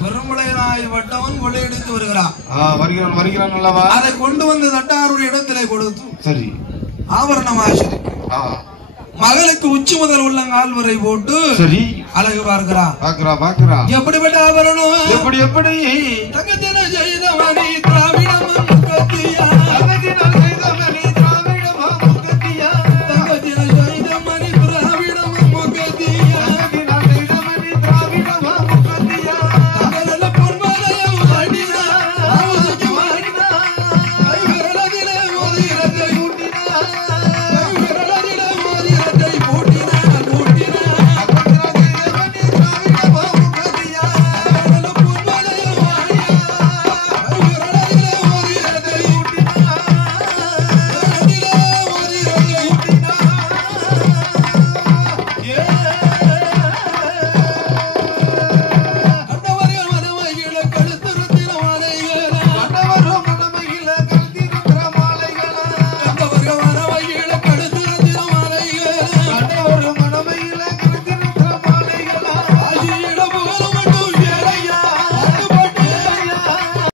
பெரும்பளையனாய் வட்டவன் கொள்ளையடித்து வருகிறான். வருகிறான் அல்லவா? அதை கொண்டு வந்து தட்டாருடைய இடத்திலே கொடுத்து சரி ஆபரணமாக மகளுக்கு உச்சி முதல் உள்ளங்கால் வரை போட்டு சரி அழகு பார்க்கிறான். பாக்குறா எப்படிப்பட்ட ஆபரணம்? எப்படி தங்கத்தின செய்த மணி